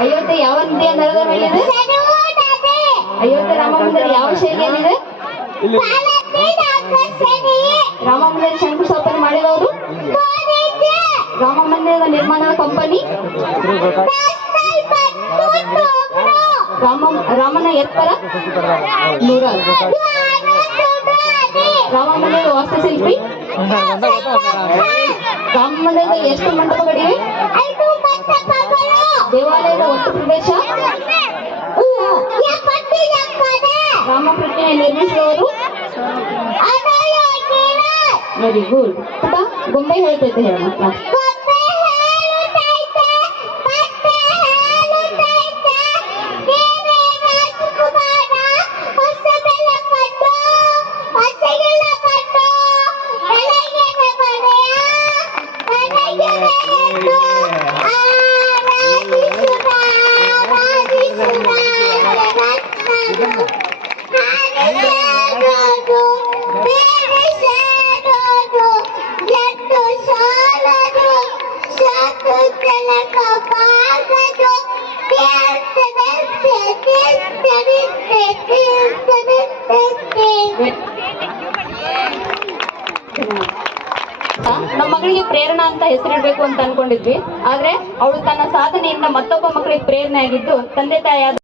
ಅಯೋಧ್ಯೆ ಯಾವ ನದಿಯ ದಡದ ಮೇಲಿದೆ? ಅಯೋಧ್ಯೆ ರಾಮ ಮಂದಿರ ಯಾವ ಶೈಲಿಯಲ್ಲಿದೆ? ರಾಮ ಮಂದಿರ ಶಂಕುಸ್ಥಾಪನೆ ಮಾಡಿದವರು? ರಾಮ ಮಂದಿರದ ನಿರ್ಮಾಣದ ಕಂಪನಿ? ರಾಮನ ಎತ್ತರ 100. ರಾಮ ಮಂದಿರದ ವಾಸ್ತುಶಿಲ್ಪಿ? ರಾಮ ಮಂದಿರದ ಎಷ್ಟು ಮಂಟಪಗಳಿವೆ? ದೇವಾಲಯದ ಒಟ್ಟು ಪ್ರದೇಶ? ರಾಮ ಪ್ರತಿಮೆ ನಿರ್ಮಿಸಿದವರು? Very good. ಗೊಂಬೆ ಹೇಳ್ತೈತೆ ಹೇಳೋಣ. ನಮ್ಮ ಮಗಳಿಗೆ ಪ್ರೇರಣಾ ಅಂತ ಹೆಸರಿಡ್ಬೇಕು ಅಂತ ಅನ್ಕೊಂಡಿದ್ವಿ. ಆದ್ರೆ ಅವಳು ತನ್ನ ಸಾಧನೆಯಿಂದ ಮತ್ತೊಬ್ಬ ಮಕ್ಕಳಿಗೆ ಪ್ರೇರಣೆ ಆಗಿದ್ದು ತಂದೆ ತಾಯಿ